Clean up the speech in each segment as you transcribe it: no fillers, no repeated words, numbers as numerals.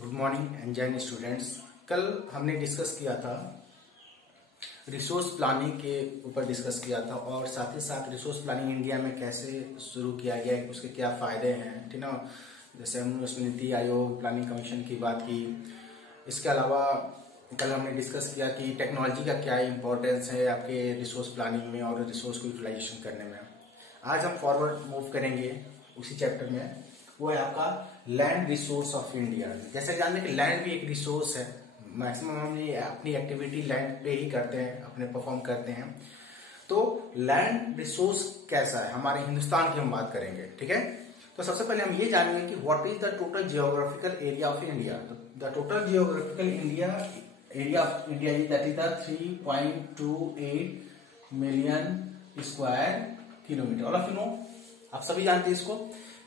Good morning and जय students. कल हमने डिस्कस किया था रिसोर्स प्लानिंग के ऊपर डिस्कस किया था और साथ ही साथ रिसोर्स प्लानिंग इंडिया में कैसे शुरू किया गया है, उसके क्या फायदे हैं, ठीक ना। जैसे हमने उसमें नीति आयोग प्लानिंग कमीशन की बात की। इसके अलावा कल हमने डिस्कस किया कि टेक्नोलॉजी का क्या इंपॉर्टेंस है आपके रिसोर्स प्लानिंग में और रिसोर्स को यूटिलाइजेशन करने में। आज हम फॉरवर्ड मूव करेंगे उसी चैप्टर में, वो है आपका लैंड रिसोर्स ऑफ इंडिया। जैसे जानते हैं कि लैंड भी एक रिसोर्स है, मैक्सिमम हम ये अपनी एक्टिविटी लैंड पे ही करते हैं, अपने परफॉर्म करते हैं। तो लैंड रिसोर्स कैसा है हमारे हिंदुस्तान की हम बात करेंगे, ठीक है। तो सबसे पहले हम ये जानेंगे कि what is the total geographical area of India. The total geographical area of India is that is the 3.28 million square kilometre. All of you know, आप सभी जानते हैं इसको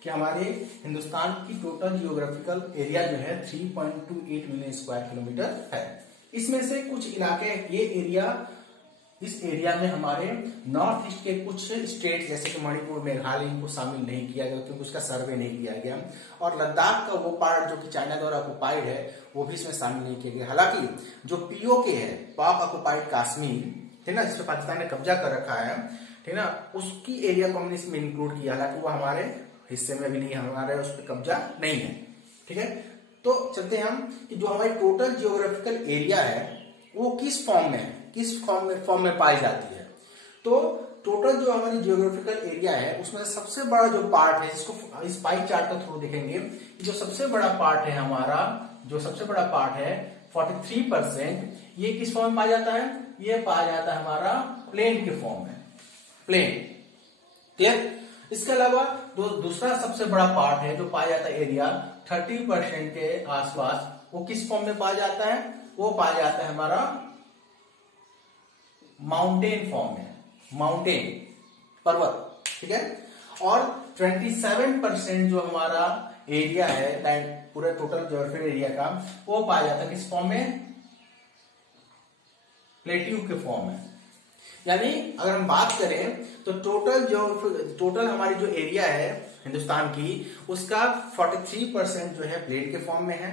कि हमारे हिंदुस्तान की टोटल जियोग्राफिकल एरिया जो है 3.28 मिलियन स्क्वायर किलोमीटर है। इसमें से कुछ इलाके इस एरिया में हमारे नॉर्थ ईस्ट के कुछ स्टेट जैसे कि मणिपुर, मेघालय, इनको शामिल नहीं किया गया क्योंकि उसका सर्वे नहीं किया गया। और लद्दाख का वो पार्ट जो कि चाइना द्वारा ऑक्युपाइड है वो भी इसमें शामिल नहीं किया गया। हालांकि जो पीओके है, पाक ऑक्युपाइड कश्मीर, ठीक ना, जिसमें पाकिस्तान ने कब्जा कर रखा है, ठीक ना, उसकी एरिया को हमने इसमें इंक्लूड किया। हालांकि वो हमारे हिस्से में भी नहीं, हमारे उस पर कब्जा नहीं है, ठीक है। तो चलते हैं हम कि जो हमारी टोटल जियोग्राफिकल एरिया है वो किस फॉर्म में है, किस फॉर्म में पाई जाती है। तो टोटल जो हमारी जियोग्राफिकल एरिया है उसमें सबसे बड़ा जो पार्ट है, जिसको इस पाई चार्ट के थ्रू देखेंगे, जो सबसे बड़ा पार्ट है हमारा, जो सबसे बड़ा पार्ट है 43%, ये किस फॉर्म में पाया जाता है? ये पाया जाता है हमारा प्लेन के फॉर्म में, प्लेन, क्लियर। इसके अलावा जो दूसरा सबसे बड़ा पार्ट है जो पाया जाता है एरिया 30% के आसपास, वो किस फॉर्म में पाया जाता है? वो पाया जाता है हमारा माउंटेन फॉर्म में, माउंटेन, पर्वत, ठीक है। और 27% जो हमारा एरिया है पूरे टोटल जियोग्राफिकल एरिया का, वो पाया जाता है किस फॉर्म में? प्लेट्यू के फॉर्म में। यानी अगर हम बात करें तो टोटल हमारी जो एरिया है हिंदुस्तान की, उसका 43% जो है प्लेट के फॉर्म में है,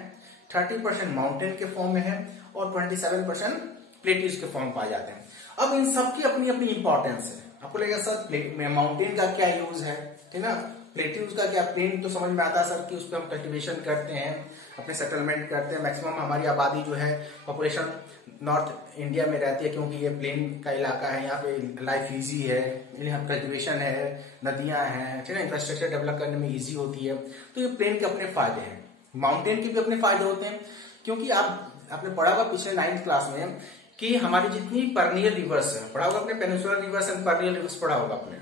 30% माउंटेन के फॉर्म में है और 27% प्लेट्यूज के फॉर्म पाए जाते हैं। अब इन सबकी अपनी अपनी इंपॉर्टेंस है। आपको लगेगा सर माउंटेन का क्या यूज है, ठीक ना, प्लेट्यूज का क्या? प्लेन तो समझ में आता है सर कि उस पर हम कल्टीवेशन करते हैं, अपने सेटलमेंट करते हैं। मैक्सिमम हमारी आबादी जो है, पॉपुलेशन नॉर्थ इंडिया में रहती है क्योंकि ये प्लेन का इलाका है, यहाँ पे लाइफ इजी है, यहाँ कल्टीवेशन है, नदियां हैं, ठीक है, इंफ्रास्ट्रक्चर डेवलप करने में इजी होती है। तो ये प्लेन के अपने फायदे हैं, माउंटेन के भी अपने फायदे होते हैं। क्योंकि आपने पढ़ा होगा पिछले 9th क्लास में कि हमारी जितनी परनियर रिवर्स है, पढ़ा होगा अपने, पेनिनसुलर रिवर्स एंड परनियर रिवर्स पढ़ा होगा आपने,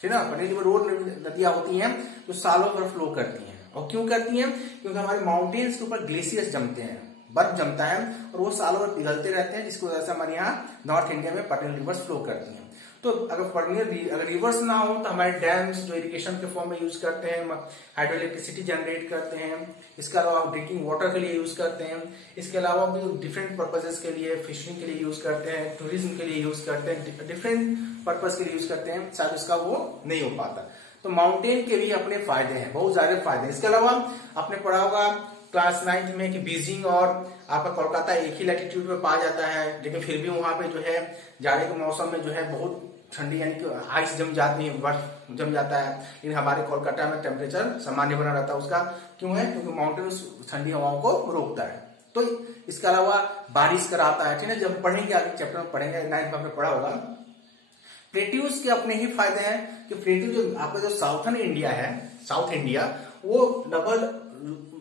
ठीक है ना। परनियर रिवर वो नदियां होती हैं जो सालों भर फ्लो करती हैं। और क्यों करती हैं? क्योंकि हमारे माउंटेन्स के ऊपर ग्लेशियर्स जमते हैं, बर्फ जमता है और वो सालों भर पिघलते रहते हैं, जिसकी वजह से हमारे यहाँ नॉर्थ इंडिया में परनियर रिवर्स फ्लो करती हैं। तो अगर रिवर्स ना हो तो हमारे डैम्स जो इरिगेशन के फॉर्म में यूज करते हैं, हाइड्रो इलेक्ट्रिसिटी जनरेट करते हैं, इसके अलावा ड्रिंकिंग वाटर के लिए यूज करते हैं, इसके अलावा भी डिफरेंट पर्पजेस के लिए, फिशिंग के लिए यूज करते हैं, टूरिज्म के लिए यूज करते हैं, डिफरेंट पर्पज के लिए यूज करते हैं, शायद उसका वो नहीं हो पाता। तो माउंटेन के भी अपने फायदे हैं, बहुत ज्यादा फायदे हैं। इसके अलावा आपने पढ़ा होगा क्लास 9th में कि बीजिंग और आपका कोलकाता एक ही लैटिट्यूड पे पाया जाता है, लेकिन फिर भी वहां पे जो है जाड़े के मौसम में जो है बहुत ठंडी, यानी कि आइस जम जाती है, बर्फ जम जाता है। लेकिन हमारे कोलकाता में टेम्परेचर सामान्य बना रहता है। उसका क्यों है? क्योंकि माउंटेन ठंडी हवाओं को रोकता है। तो इसके अलावा बारिश कराता है, ठीक है। जब पढ़ेंगे आगे चैप्टर में पढ़ेंगे, 9th में आपने पढ़ा होगा। प्लेट्यूज के अपने ही फायदे हैं कि प्लेट्यू जो आपका जो साउथर्न इंडिया है, साउथ इंडिया, वो डबल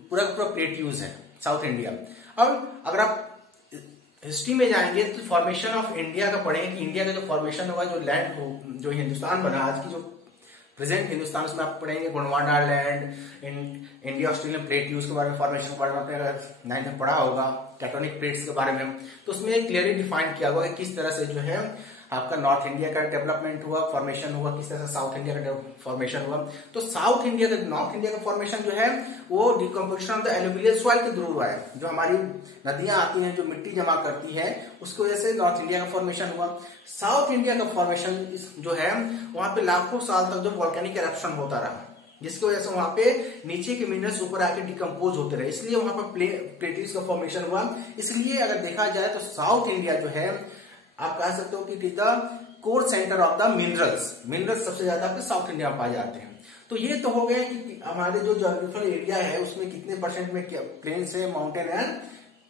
पूरा प्लेट्यूज है साउथ इंडिया। अब अगर आप हिस्ट्री में जाएंगे तो फॉर्मेशन ऑफ इंडिया का पढ़ेंगे कि इंडिया का जो फॉर्मेशन हुआ, जो लैंड, जो हिंदुस्तान बना आज की, जो प्रेजेंट हिंदुस्तान, उसमें आप पढ़ेंगे Gondwana land, India Australian plateaus के बारे में, फॉर्मेशन के बारे में आपने 9th में पढ़ा होगा, टेक्टोनिक प्लेट्स के बारे में। तो उसमें क्लियरली डिफाइन किया हुआ है किस तरह से जो है आपका नॉर्थ इंडिया का डेवलपमेंट हुआ, फॉर्मेशन हुआ, किस तरह से साउथ इंडिया का फॉर्मेशन हुआ। तो साउथ इंडिया का, नॉर्थ इंडिया का फॉर्मेशन जो है वो decomposition of the alluvial soil के थ्रू हुआ है। जो हमारी नदियां आती हैं, जो मिट्टी जमा करती है, उसकी वजह से नॉर्थ इंडिया का फॉर्मेशन हुआ। साउथ इंडिया का फॉर्मेशन जो है वहां पे लाखों साल तक जो वॉल्केनिक एरप्शन होता रहा, जिसकी वजह से वहां पे नीचे के मिनरल्स ऊपर आके डिकम्पोज होते रहे, इसलिए वहां पर प्लेटिस का फॉर्मेशन हुआ। इसलिए अगर देखा जाए तो साउथ इंडिया जो है आप कह सकते हो कि it is the core centre of the minerals सबसे ज्यादा आपके साउथ इंडिया में पाए जाते हैं। तो ये तो हो गया कि हमारे जो ज्योग्राफिकल एरिया है उसमें कितने परसेंट में प्लेन्स है, माउंटेन एंड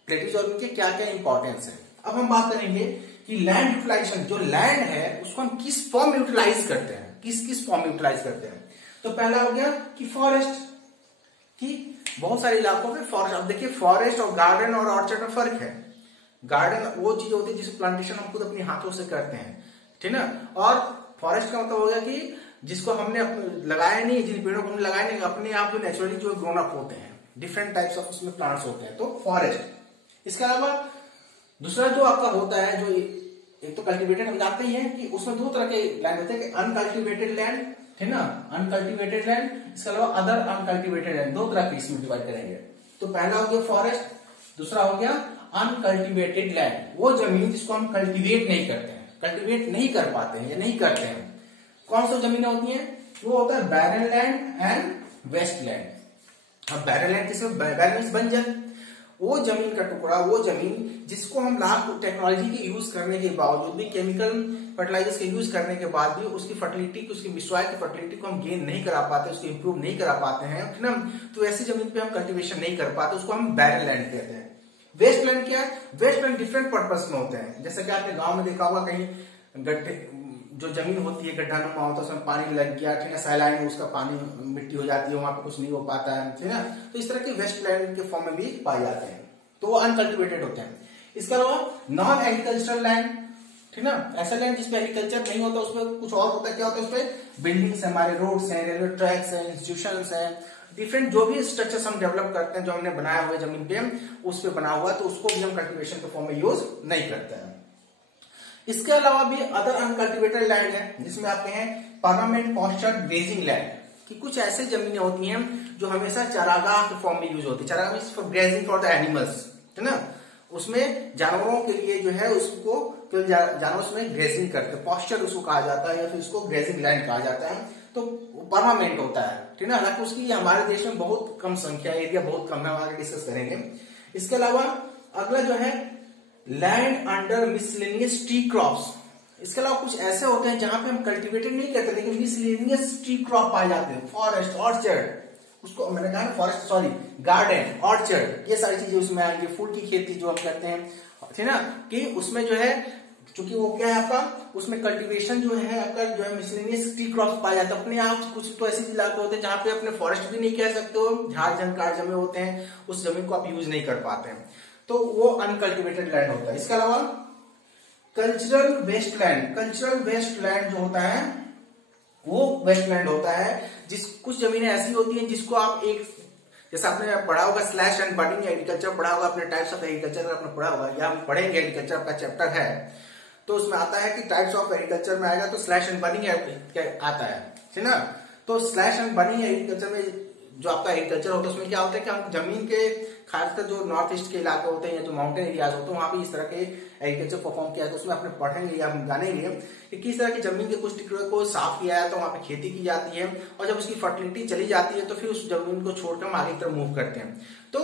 प्लेटिस और उनके क्या क्या इंपॉर्टेंस है। अब हम बात करेंगे कि लैंड यूटिलाइजेशन, जो लैंड है उसको हम किस फॉर्म में यूटिलाइज करते हैं, किस फॉर्म में यूटिलाइज करते हैं। तो पहला हो गया कि फॉरेस्ट, कि बहुत सारे इलाकों में फॉरेस्ट। अब देखिए फॉरेस्ट और गार्डन और ऑर्चर्ड में फर्क है। गार्डन वो चीज होती है जिस प्लांटेशन हम खुद अपने हाथों से करते हैं, ठीक ना, और फॉरेस्ट का मतलब हो गया कि जिसको हमने लगाया नहीं, जिन पेड़ों को हमने लगाया नहीं, अपने आप जो नेचुरली जो ग्रोन अप होते हैं, डिफरेंट टाइप्स ऑफ उसमें प्लांट्स होते हैं, तो फॉरेस्ट। इसके अलावा दूसरा जो आपका होता है, जो एक तो कल्टीवेटेड हम जानते ही हैं कि उसमें दो तरह के लैंड होते हैं, अनकल्टीवेटेड लैंड, ठीक ना, अनकल्टीवेटेड लैंड, इसके अलावा अदर अनकल्टीवेटेड लैंड, दो तरह के इसमें डिवाइड करेंगे। तो पहला हो गया फॉरेस्ट, दूसरा हो गया अनकल्टीवेटेड लैंड, वो जमीन जिसको हम कल्टीवेट नहीं करते हैं, कल्टीवेट नहीं कर पाते हैं या नहीं करते हैं। कौन सी जमीनें होती हैं? वो होता है barren land and waste land. अब बैरन लैंड किसमें, बैरन बंजर, वो जमीन का टुकड़ा, वो जमीन जिसको हम लाख टेक्नोलॉजी के यूज करने के बावजूद भी, केमिकल फर्टिलाइजर्स के यूज करने के बाद भी उसकी फर्टिलिटी, उसकी सॉइल की फर्टिलिटी को हम गेन नहीं करा पाते, उसको इंप्रूव नहीं करा पाते हैं, ठीक ना, तो ऐसी जमीन पे हम कल्टीवेशन नहीं कर पाते, उसको हम बैरन लैंड कहते हैं। वेस्ट लैंड क्या है? वेस्ट लैंड डिफरेंट पर्पस में होते हैं। जैसे कि आपने गांव में देखा होगा, कहीं गड्ढे जो जमीन होती है गड्ढा नुमा होता है, उसमें पानी लग गया, ठीक है, सैलाइन में उसका पानी मिट्टी हो जाती है, वहां पे कुछ नहीं हो पाता है, ठीक है, तो इस तरह के वेस्ट लैंड के फॉर्म में भी पाए जाते हैं, तो वो अनकल्टिवेटेड होते हैं। इसके अलावा नॉन एग्रीकल्चरल लैंड, ठीक ना, ऐसा लैंड जिसपे एग्रीकल्चर नहीं होता, उसमें कुछ और होता है। क्या होता है उसपे? बिल्डिंग्स है, हमारे रोड्स हैं, रेलवे ट्रैक्स हैं, इंस्टीट्यूशंस हैं, डिफरेंट जो भी स्ट्रक्चर्स हम डेवलप करते हैं, जो हमने बनाया हुआ है जमीन पे, उस पे बना हुआ, तो उसको भी हम कल्टीवेशन के फॉर्म में यूज नहीं करते हैं। इसके अलावा भी अदर अनकल्टिवेटेड लैंड है, जिसमें आपके हैं परमानेंट पॉस्चर्ड ग्रेजिंग लैंड, कि कुछ ऐसे जमीनें होती हैं जो हमेशा चारागाह के फॉर्म में यूज होती है। चारागाह means for grazing for the animals, है ना, उसमें जानवरों के लिए जो है उसको जानवर उसमें ग्रेजिंग करते हैं, पॉस्चर उसको कहा जाता है, या फिर उसको ग्रेजिंग लैंड कहा जाता है, तो परमानेंट होता है, ठीक है। हालांकि उसकी हमारे देश में बहुत कम संख्या, एरिया बहुत कम है, आगे डिस्कस करेंगे। इसके अलावा अगला जो है land under miscellaneous tree crops. इसके अलावा कुछ ऐसे होते हैं जहां पे हम कल्टीवेटेड नहीं करते, लेकिन मिसलेनियस ट्री क्रॉप पाए जाते हैं, फॉरेस्ट, ऑर्चर्ड, उसको मैंने कहा ना फॉरेस्ट, सॉरी, गार्डन, ऑर्चर्ड, ये सारी चीजें उसमें आएंगी। फूल की खेती जो हम करते हैं, ठीक ना, कि उसमें जो है चूंकि वो क्या है आपका, उसमें कल्टीवेशन जो है आपका जो है मिसलेनियस ट्री क्रॉप्स पाया जाता है अपने आप। कुछ तो ऐसे इलाके होते हैं जहां पे अपने फॉरेस्ट भी नहीं कह सकते हो, झाड़ जंगल जमे होते हैं, उस जमीन को आप यूज नहीं कर पाते हैं, तो वो अनकल्टिवेटेड लैंड होता है। इसके अलावा कल्चरल वेस्टलैंड, कल्चरल वेस्टलैंड जो होता है वो वेस्टलैंड होता है जिस कुछ जमीनें ऐसी होती हैं जिसको आप एक, जैसे आपने पढ़ा होगा स्लैश एंड बर्निंग एग्रीकल्चर पढ़ा होगा, अपने टाइप्स ऑफ एग्रीकल्चर आपने पढ़ा होगा, या हम पढ़ेंगे एग्रीकल्चर का चैप्टर है, तो उसमें आता है कि टाइप्स ऑफ एग्रीकल्चर में आएगा तो स्लैश एंड बर्निंग आता है, ठीक ना। तो स्लैश एंड बर्निंग एग्रीकल्चर में जो आपका एग्रीकल्चर होता है उसमें क्या होता है कि हम जमीन के खासकर जो नॉर्थ ईस्ट के इलाके होते हैं या जो माउंटेन एरियाज होते हैं वहां भी इस तरह के एग्रीकल्चर परफॉर्म किया है, तो उसमें अपने पढ़ेंगे या हम जानेंगे कि किस तरह की जमीन के कुछ टुकड़े को साफ किया है तो वहां पे खेती की जाती है, और जब उसकी फर्टिलिटी चली जाती है तो फिर उस जमीन को छोड़कर हम आगे की तरफ मूव करते हैं। तो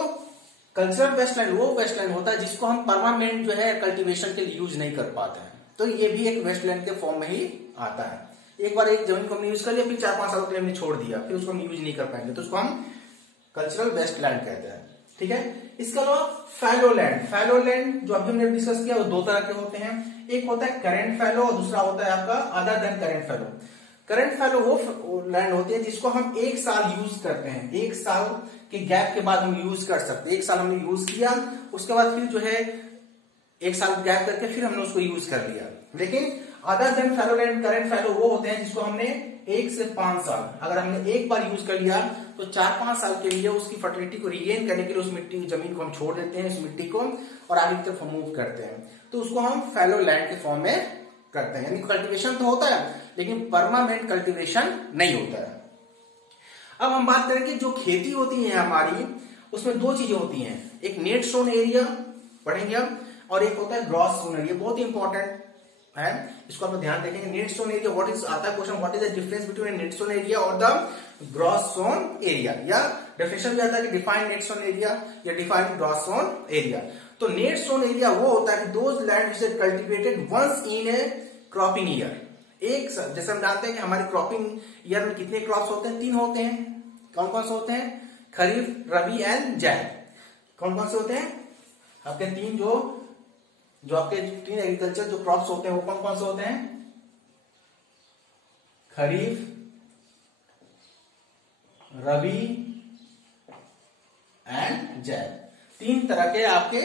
कल्चरल वेस्टलैंड वो वेस्टलैंड होता है जिसको हम परमानेंट जो है कल्टीवेशन के लिए यूज नहीं कर पाते हैं, तो ये भी एक वेस्टलैंड के फॉर्म में ही आता है। एक बार एक जमीन को हमने यूज कर लिया, फिर 4-5 साल के लिए हमने छोड़ दिया, फिर उसको हम यूज नहीं कर पाएंगे, तो उसको हम कल्चरल वेस्टलैंड कहते हैं, ठीक है। इसके अलावा फैलो लैंड, फैलो लैंड जो अभी हमने डिस्कस किया वो दो तरह के होते हैं, एक होता है करेंट फैलो और दूसरा होता है आपका अदर देन करेंट फैलो। करंट फैलो वो लैंड होती है जिसको हम एक साल यूज करते हैं, एक साल के गैप के बाद हम यूज कर सकते हैं। एक साल हमने यूज किया, उसके बाद फिर जो है एक साल गैप करके फिर हमने उसको यूज कर लिया। लेकिन other than fallow land current fallow वो होते हैं जिसको हमने 1 से 5 साल, अगर हमने एक बार यूज कर लिया तो 4-5 साल के लिए उसकी फर्टिलिटी को रिगेन करने के लिए उस मिट्टी जमीन को हम छोड़ देते हैं, उस मिट्टी को, और आगे की तरफ मूव करते हैं, तो उसको हम फैलो लैंड के फॉर्म में करते हैं। यानी कल्टीवेशन तो होता है लेकिन परमानेंट कल्टीवेशन नहीं होता है। अब हम बात करें कि जो खेती होती है हमारी उसमें दो चीजें होती हैं, एक नेट सोन एरिया पढ़ेंगे हम, और एक होता है ग्रॉस सोन एरिया। बहुत ही इंपॉर्टेंट है, इसको आप ध्यान देखेंगे। Net sown area what is, आता है question, what is the difference between net sown area और द ग्रॉस सोन एरिया, या डेफिनेशन भी आता है कि डिफाइन नेट सोन एरिया या डिफाइन ग्रॉस सोन एरिया। तो नेट सोन एरिया वो होता है कि those land which are cultivated once in a cropping year. एक जैसे हम जानते हैं कि हमारे क्रॉपिंग ईयर में कितने क्रॉप्स होते हैं, 3 होते हैं। कौन कौन से होते हैं, खरीफ, रबी एंड जायद। कौन कौन से होते हैं आपके 3 जो आपके 3 एग्रीकल्चर जो क्रॉप्स होते हैं वो कौन कौन से होते हैं, खरीफ, रबी एंड जायद। 3 तरह के आपके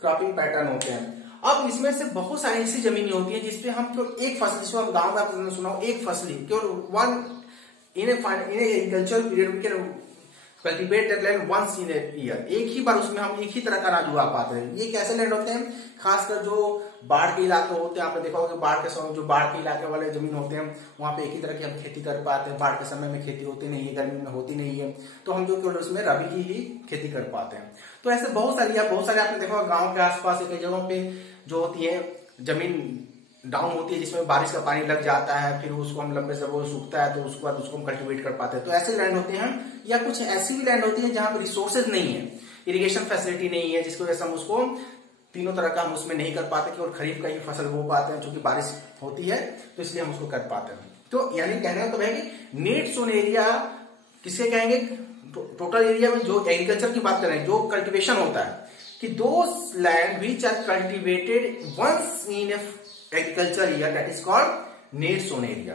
क्रॉपिंग पैटर्न होते हैं। अब इसमें से बहुत सारी ऐसी जमीनें होती हैं जिसपे हम केवल एक फसल, जिसको हम गांव में आपने सुना हो एक फसली, केवल one in agriculture period cultivate that land once in year, एक ही बार उसमें हम एक ही तरह का अनाज उगा पाते हैं। ये कैसे लैंड होते हैं, खासकर जो बाढ़ के इलाके होते हैं, आपने देखा होगा बाढ़ के समय जो बाढ़ के इलाके वाले जमीन होते हैं वहां पे एक ही तरह की हम खेती कर पाते हैं। बाढ़ के समय में खेती होती नहीं है, गर्मी में होती नहीं है, तो हम जो केवल उसमें रबी की ही खेती कर पाते हैं। तो ऐसे बहुत सारे आपने देखा होगा गाँव के आसपास कई जगहों पे जो होती है जमीन डाउन होती है जिसमें बारिश का पानी लग जाता है, फिर उसको हम लंबे से वो सूखता है तो उसके बाद उसको हम कल्टीवेट कर पाते हैं। तो ऐसे लैंड होते हैं, या कुछ ऐसी भी लैंड होती है जहां पर रिसोर्सेज नहीं है, इरिगेशन फैसिलिटी नहीं है, जिसकी वजह से हम उसको तीनों तरह का हम उसमें नहीं कर पाते, केवल खरीफ का ही फसल बो पाते हैं, चूंकि बारिश होती है तो इसलिए हम उसको कर पाते हैं। तो यानी कहने का तो है कि नेट सोन एरिया किसे कहेंगे, टोटल एरिया में जो एग्रीकल्चर की बात करें, जो कल्टीवेशन होता है, कि those land which are cultivated once in agriculture year that is called net sown area.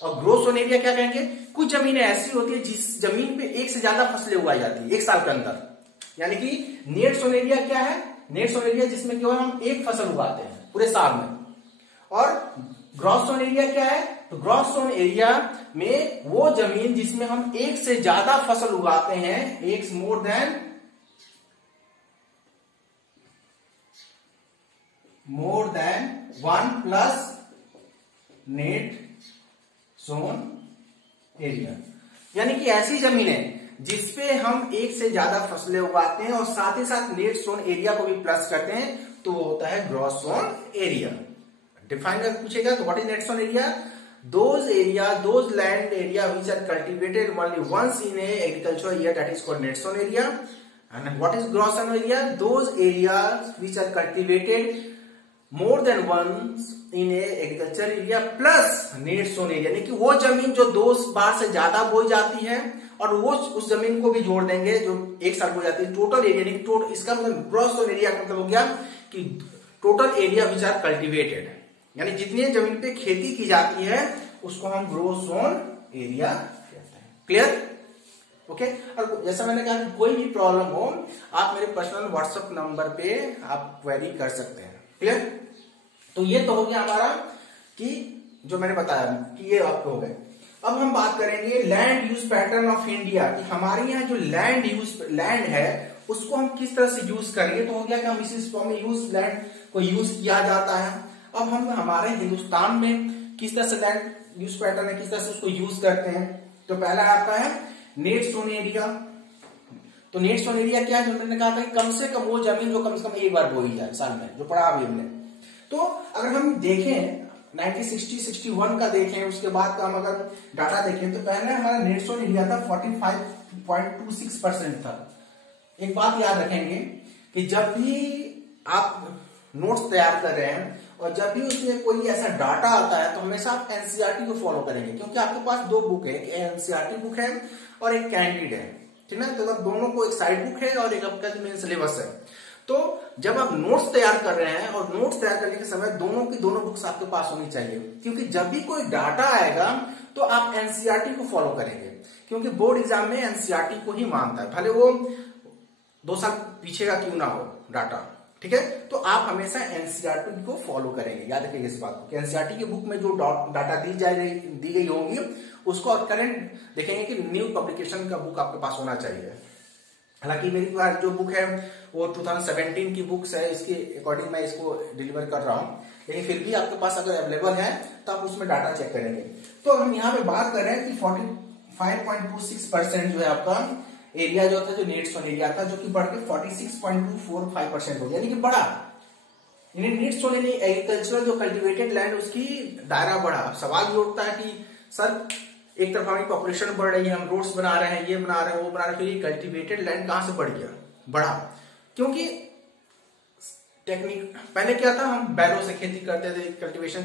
और ग्रोस सोन एरिया क्या कहेंगे, कुछ जमीनें ऐसी होती है जिस जमीन पे एक से ज्यादा फसलें उगाई जाती है एक साल के अंदर, यानी कि नेट सोन एरिया क्या है, नेट सोन एरिया जिसमें केवल हम एक फसल उगाते हैं पूरे साल में। और ग्रॉस सोन एरिया क्या है, तो ग्रॉस सोन एरिया में वो जमीन जिसमें हम एक से ज्यादा फसल उगाते हैं, एक more than 1 plus net sown area, यानी कि ऐसी जमीन है जिसपे हम एक से ज्यादा फसलें उगाते हैं और साथ ही साथ नेट सोन एरिया को भी प्लस करते हैं, तो वो होता है ग्रॉस सोन एरिया। डिफाइन कर पूछेगा तो what is net sown area, those land area which are cultivated only once in a agriculture year that is called net sown area. And what is gross sown area, those areas which are cultivated more than once in a agriculture area plus net sown area, यानी कि वो जमीन जो 2 बार से ज्यादा बोई जाती है और वो उस जमीन को भी जोड़ देंगे जो एक साल बोई जाती है। टोटल एरिया, यानी टोटल, इसका मतलब ग्रॉस सोन एरिया का मतलब हो गया कि total area which are cultivated, यानी जितनी जमीन पे खेती की जाती है उसको हम ग्रॉस सोन एरिया कहते हैं। Clear, okay. और जैसा मैंने कहा कि कोई भी प्रॉब्लम हो आप मेरे पर्सनल व्हाट्सएप नंबर पे आप क्वेरी कर सकते हैं। क्लियर, तो ये तो हो गया हमारा कि जो मैंने बताया कि ये आपको हो गए। अब हम बात करेंगे land use pattern of India, कि हमारे यहाँ जो लैंड है उसको हम किस तरह से यूज करेंगे। तो हो गया कि हम इस फॉर्म में लैंड को यूज किया जाता है। अब हम हमारे हिंदुस्तान में किस तरह से लैंड यूज पैटर्न है, किस तरह से उसको यूज करते हैं। तो पहला आपका है नेट सोन एरिया। तो नेट सोन एरिया क्या है, जो मैंने कहा था कि कम से कम वो जमीन जो कम से कम एक बार बोई जाए साल में, जो पढ़ा अभी हमने। तो अगर हम देखें 1960-61 का देखें, उसके बाद का हम अगर डाटा देखें तो पहले हमारा नेट सोन एरिया था 45.26% था। एक बात याद रखेंगे कि जब भी आप नोट्स तैयार कर रहे हैं और जब भी उसमें कोई ऐसा डाटा आता है तो हमेशा आप एनसीईआरटी को फॉलो करेंगे, क्योंकि आपके पास 2 बुक है, एक एनसीईआरटी बुक है और एक कैंडिड है, ठीक है। तो दोनों को, एक साइड बुक है और एक आपका मेन सिलेबस है। तो जब आप नोट्स तैयार कर रहे हैं और नोट्स तैयार करने के समय दोनों की दोनों बुक्स आपके पास होनी चाहिए, क्योंकि जब भी कोई डाटा आएगा तो आप एनसीईआरटी को फॉलो करेंगे, क्योंकि बोर्ड एग्जाम में एनसीईआरटी को ही मानता है, भले वो 2 साल पीछे का क्यों ना हो डाटा, ठीक है। तो आप हमेशा एनसीईआरटी को फॉलो करेंगे, याद रखिएगा इस बात को। एनसीईआरटी की बुक में जो डाटा दी गई होंगी उसको आप करंट देखेंगे कि न्यू पब्लिकेशन का बुक आपके पास होना चाहिए। हालांकि मेरी पास जो बुक है वो 2017 की बुक्स है, इसके अकॉर्डिंग मैं इसको डिलीवर कर रहा हूं, लेकिन फिर भी आपके पास अगर अवेलेबल है तो आप उसमें डाटा चेक करेंगे। तो हम यहाँ पे बात कर रहे हैं कि 45.26% जो है आपका एरिया जो था, जो नेट सोन एरिया था, जो कि बढ़ के 46.245% हो गया, यानी कि बढ़ा। नीड्स टू एग्रीकल्चरल जो कल्टिवेटेड लैंड उसकी दायरा बढ़ा। सवाल ये उठता है कि सर एक तरफ हमारी पॉपुलेशन बढ़ रही है, हम रोड्स बना रहे हैं, ये बना रहे हैं, वो बना रहे हैं, फिर ये कल्टिवेटेड लैंड कहां से बढ़ गया, बढ़ा? क्योंकि टेक्निक पहले क्या था, हम बैलों से खेती करते थे, कल्टीवेशन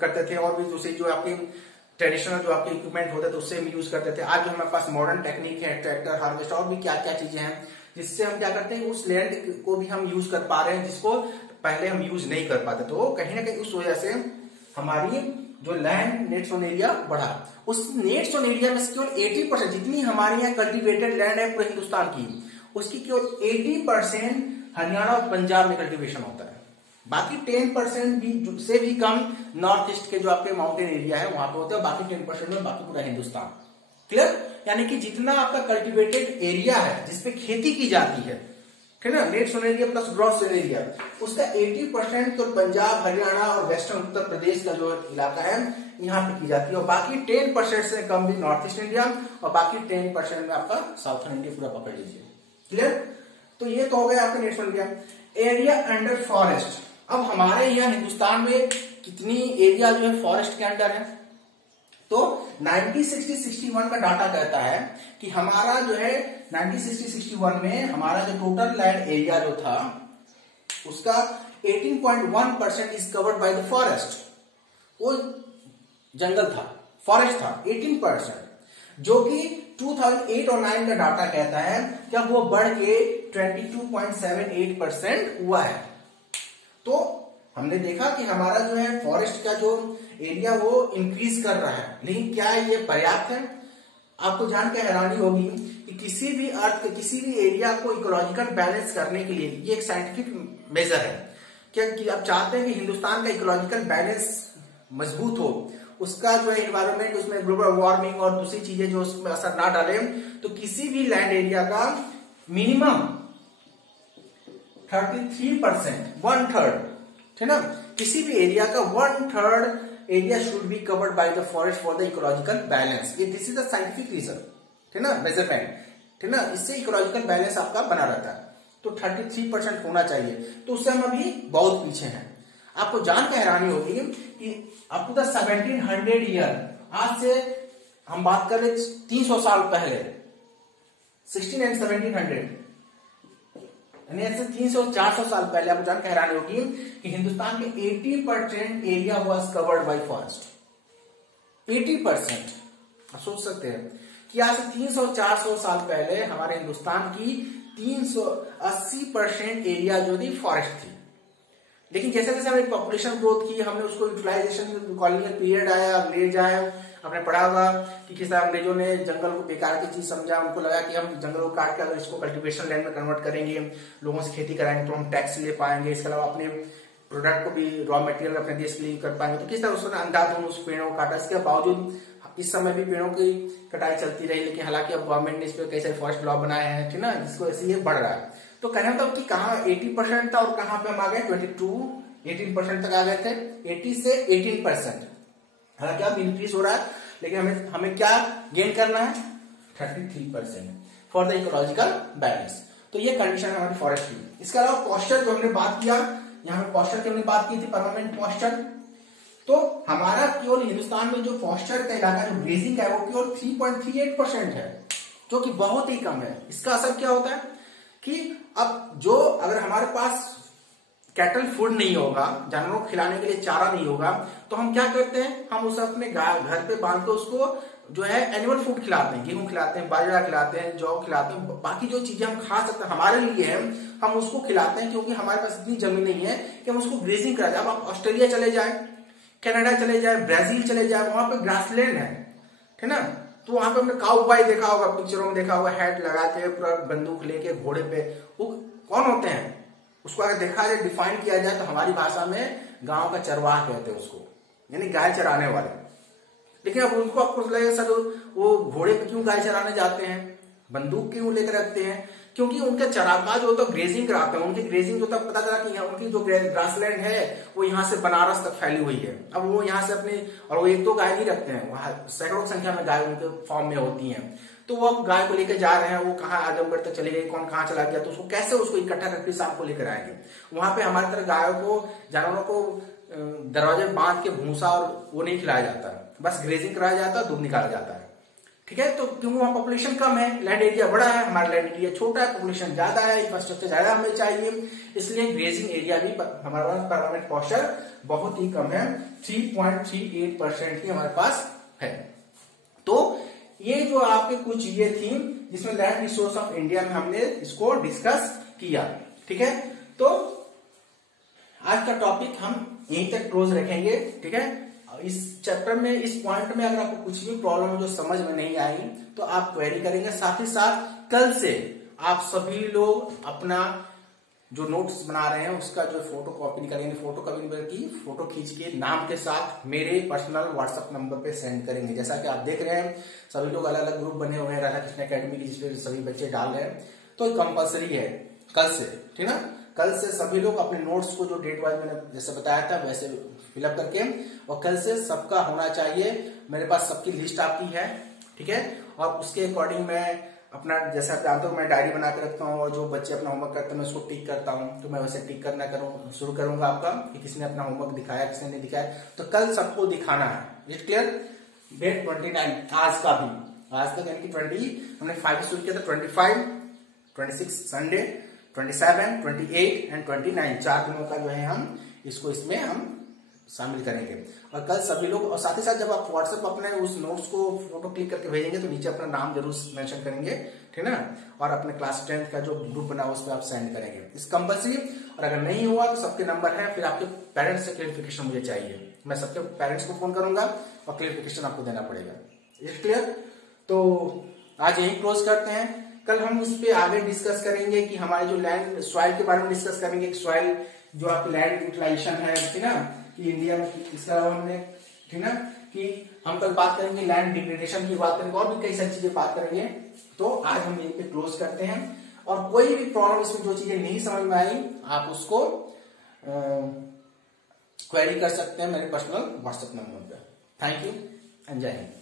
करते थे और भी दूसरी जो आपकी ट्रेडिशनल जो आपके इक्विपमेंट होते थे उससे हम यूज करते थे। आज जो हमारे पास मॉडर्न टेक्निक है, ट्रैक्टर, हार्वेस्टर और भी क्या क्या चीजें हैं जिससे हम क्या करते हैं उस लैंड को भी हम यूज कर पा रहे हैं जिसको पहले हम यूज नहीं कर पाते। तो कहीं ना कहीं उस वजह से हमारी जो लैंड नेट्स ऑन एरिया बढ़ा। उस नेट्स ऑन एरिया में से केवल 80% जितनी हमारे यहाँ कल्टिवेटेड लैंड है पूरे हिंदुस्तान की, उसकी केवल 80% हरियाणा और पंजाब में कल्टीवेशन होता है। बाकी 10% भी से भी कम नॉर्थ ईस्ट के जो आपके माउंटेन एरिया है वहां पे होते हैं, बाकी 10% में बाकी पूरा हिंदुस्तान। क्लियर? यानी कि जितना आपका कल्टीवेटेड एरिया है जिसपे खेती की जाती है, ठीक है ना, nets on area plus gross area, उसका 80% तो पंजाब, हरियाणा और वेस्टर्न उत्तर प्रदेश का जो इलाका है यहाँ पे की जाती है, और बाकी 10% से कम भी नॉर्थ ईस्ट इंडिया, और बाकी 10% में आपका साउथर्न इंडिया पूरा पकड़ लीजिए। क्लियर? तो ये तो हो गया आपका nets on area under forest. अब हमारे यहाँ हिंदुस्तान में कितनी एरिया जो है फॉरेस्ट के अंडर है? तो 1960-61 का डाटा कहता है कि हमारा जो है 1960-61 में हमारा जो टोटल लैंड एरिया जो था उसका 18.1% is covered by the forest. वो जंगल था, फॉरेस्ट था 18%, जो कि 2008 और 9 का डाटा कहता है कि अब वो बढ़ के 22.78% हुआ है। तो हमने देखा कि हमारा जो है फॉरेस्ट का जो एरिया वो इंक्रीज कर रहा है, लेकिन क्या ये पर्याप्त है? आपको जान के हैरानी होगी कि किसी भी अर्थ के किसी भी एरिया को इकोलॉजिकल बैलेंस करने के लिए ये एक साइंटिफिक मेजर है क्या कि आप चाहते हैं कि हिंदुस्तान का इकोलॉजिकल बैलेंस मजबूत हो, उसका जो है एनवायरमेंट, उसमें ग्लोबल वार्मिंग और दूसरी चीजें जो उसमें असर ना डाले, तो किसी भी लैंड एरिया का मिनिमम 33%, 1/3, है ना, किसी भी एरिया का 1/3 area should be covered by the forest for the ecological balance. ये this is the scientific reason, है ना, मेजरमेंट, है ना, इससे इकोलॉजिकल बैलेंस आपका बना रहता है। तो 33% होना चाहिए, तो उससे हम अभी बहुत पीछे हैं। आपको जान के हैरानी होगी कि अप टू द 1700 ईयर, आज से हम बात करें 300 साल पहले, 16 एंड 1700, यानी ऐसे 300-400 साल पहले आपको जान के हैरानी होगी कि हिंदुस्तान के 80% area was covered by forest. 80%। आप सोच सकते हैं कि आज से 300-400 साल पहले हमारे हिंदुस्तान की 380% एरिया जो थी फॉरेस्ट थी। लेकिन जैसे जैसे हमने पॉपुलेशन ग्रोथ की, हमने उसको यूटिलाइजेशन, कॉलोनियल पीरियड आया, अंग्रेज आए, हमने पढ़ा होगा कि किस तरह अंग्रेजों ने जंगल को बेकार की चीज समझा, उनको लगा कि हम जंगल को काट कर अगर इसको कल्टीवेशन लैंड में कन्वर्ट करेंगे, लोगों से खेती कराएंगे तो हम टैक्स ले पाएंगे, इसके अलावा अपने प्रोडक्ट को भी, रॉ मटेरियल अपने देश के लिए कर पाएंगे। तो किस तरह उसने अंधाधुंध उस पेड़ों को काटा। इसके बावजूद इस समय भी पेड़ों की कटाई चलती रही, लेकिन हालांकि अब गवर्नमेंट ने इस पर कई सारे फॉरेस्ट लॉ बनाए हैं, ठीक ना, जिसको ऐसे ये बढ़ रहा है। तो कहना था कि कहाँ 80% था और कहाँ पे हम आ गए 18% तक आ गए थे, 80 से 18%। हालांकि अब इंक्रीज हो रहा है, लेकिन हमें क्या गेन करना है 33% फॉर द इकोलॉजिकल बैलेंस। तो ये कंडीशन है हमारी फॉरेस्ट की। इसके अलावा पॉस्चर जो हमने बात किया, यहाँ पे पॉस्चर की हमने बात की थी, परमानेंट पॉस्चर। तो हमारा केवल हिंदुस्तान में जो पॉस्चर का इलाका जो ग्रेजिंग है वो केवल 3.38% है, जो कि बहुत ही कम है। इसका असर क्या होता है कि अब जो अगर हमारे पास कैटल फूड नहीं होगा, जानवरों को खिलाने के लिए चारा नहीं होगा, तो हम क्या करते हैं, हम उसे अपने घर पे बांध के उसको जो है एनिमल फूड खिलाते हैं, गेहूं खिलाते हैं, बाजरा खिलाते हैं, जौ खिलाते हैं, बाकी जो चीजें हम खा सकते हैं हमारे लिए है, हम उसको खिलाते हैं, क्योंकि हमारे पास इतनी जमीन नहीं है कि हम उसको ग्रेजिंग करा जाए। अब आप ऑस्ट्रेलिया चले जाए, कनाडा चले जाए, ब्राजील चले जाए, वहां पे ग्रासलैंड है ना, तो वहां पे हमने काऊ बॉय देखा होगा, पिक्चरों में देखा होगा, हैट लगा के पूरा बंदूक लेके घोड़े पे, वो कौन होते हैं? उसको अगर देखा जाए, डिफाइन किया जाए तो हमारी भाषा में गांव का चरवाह कहते हैं उसको, यानी गाय चराने वाले। लेकिन अब आपको लगेगा सर वो घोड़े पे क्यों गाय चराने जाते हैं, बंदूक क्यों लेकर रखते हैं? क्योंकि उनका चरागाह जो तो ग्रेजिंग कराते हैं, उनकी ग्रेजिंग जो तक पता चला कि उनकी जो ग्रासलैंड है वो यहाँ से बनारस तक फैली हुई है। अब वो यहाँ से अपनी, और वो एक दो गाय नहीं रखते हैं, वहां सैकड़ों संख्या में गाय उनके फार्म में होती हैं। तो वो अब गाय को लेकर जा रहे हैं, वो कहाँ आजमगढ़ तक चले गए, कौन कहाँ चला गया, तो उसको कैसे उसको इकट्ठा करके शाम को लेकर आएंगे। वहां पे हमारी तरह गायों को, जानवरों को दरवाजे बांध के भूसा और वो नहीं खिलाया जाता है, बस ग्रेजिंग कराया जाता है, दूध निकाला जाता है। ठीक है, तो क्योंकि वहां पॉपुलेशन कम है, लैंड एरिया बड़ा है, हमारा लैंड एरिया छोटा है, पॉपुलेशन ज्यादा है, इंफ्रास्ट्रक्चर ज्यादा हमें चाहिए, इसलिए ग्रेजिंग एरिया भी हमारे पास परमानेंट पॉस्चर बहुत ही कम है, 3.38% ही हमारे पास है। तो ये जो आपके कुछ चीजें थी जिसमें लैंड रिसोर्स ऑफ इंडिया में हमने इसको डिस्कस किया। ठीक है, तो आज का टॉपिक हम यहीं तक क्लोज रखेंगे। ठीक है, इस चैप्टर में, इस पॉइंट में अगर आपको कुछ भी प्रॉब्लम हो जो समझ में नहीं आई तो आप क्वेरी करेंगे। साथ ही साथ कल से आप सभी लोग अपना जो नोट्स बना रहे हैं उसका जो फोटो कॉपी निकालेंगे, फोटो कॉपी की फोटो खींच के नाम के साथ मेरे पर्सनल व्हाट्सएप नंबर पे सेंड करेंगे। जैसा कि आप देख रहे हैं सभी लोग अलग अलग ग्रुप बने हुए हैं राधा कृष्ण अकेडमी की, जिसपे सभी बच्चे डाल रहे हैं, तो कंपलसरी है कल से। ठीक ना, कल से सभी लोग अपने नोट्स को जो डेट वाइज मैंने जैसे बताया था वैसे फिलअप करके, और कल से सबका होना चाहिए। मेरे पास सबकी लिस्ट आती है। ठीक है, और उसके अकॉर्डिंग मैं अपना, जैसे आप जानते हो मैं डायरी बना के रखता हूँ, और जो बच्चे अपना होमवर्क करते हैं मैं उसको टिक करता हूँ, तो मैं वैसे टिक करना शुरू करूंगा आपका कि किसने अपना होमवर्क दिखाया, किसने नहीं दिखाया। तो कल सबको दिखाना है। It clear? डेट 29 आज का भी, आज तक यानी कि 20 हमने 5 शुरू किया था, 25, 26 संडे, 27, 28 एंड 29 4 दिनों का जो है हम इसको इसमें हम शामिल करेंगे। और कल सभी लोग, और साथ ही साथ जब आप व्हाट्सएप अपने उस नोट्स को फोटो क्लिक करके भेजेंगे तो नीचे अपना नाम जरूर मेंशन करेंगे। ठीक है ना, और अपने क्लास 10th का जो ग्रुप बना उस पर आप सेंड करेंगे, इस कंपल्सरी। और अगर नहीं हुआ तो सबके नंबर है, फिर आपके पेरेंट्स से क्लियरिफिकेशन मुझे चाहिए, मैं सबके पेरेंट्स को फोन करूंगा और क्लियरिफिकेशन आपको देना पड़ेगा। Is clear? तो आज यही क्लोज करते हैं। कल हम उस पर आगे डिस्कस करेंगे कि हमारे जो लैंड सॉइल के बारे में डिस्कस करेंगे, सॉइल जो आपकी लैंड यूटिलाइजेशन है, ठीक ना, कि इंडिया में इसका हमने, ठीक ना, कि हम कल बात करेंगे लैंड डिग्रेडेशन की बात करेंगे, और भी कई सारी चीजें बात करेंगे। तो आज हम यहीं पे क्लोज करते हैं, और कोई भी प्रॉब्लम इसमें जो चीजें नहीं समझ में आई आप उसको क्वेरी कर सकते हैं मेरे पर्सनल व्हाट्सएप नंबर पे। थैंक यू एंड जय हिंद।